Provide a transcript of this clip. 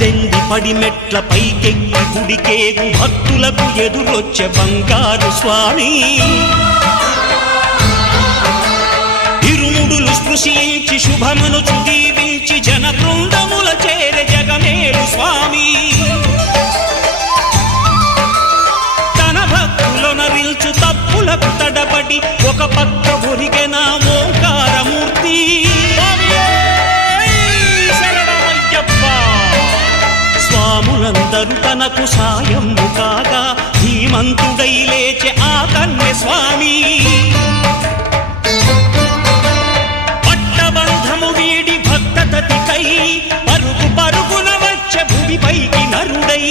18 పడిమెట్ల పైకెక్కి గుడికేగు భక్తులకు ఎదురొచ్చే బంగారు స్వామి ఇరుముడులు స్పృశించి శుభమనుచు దీవించి జన బృందముల చేరే జగమేలు స్వామి తన భక్తులను నిల్చు తప్పులకు తడబడి ఒక పక్క ఒరిగెన ఓంకారమూర్తి స్వాములందరూ తనకు సాయము కాగా ధీమంతుడై లేచే ఆ కన్య స్వామి పట్టబంధము వీడి భక్తతతికై పరుగు పరుగున వచ్చే భూమిపైకి నరుడై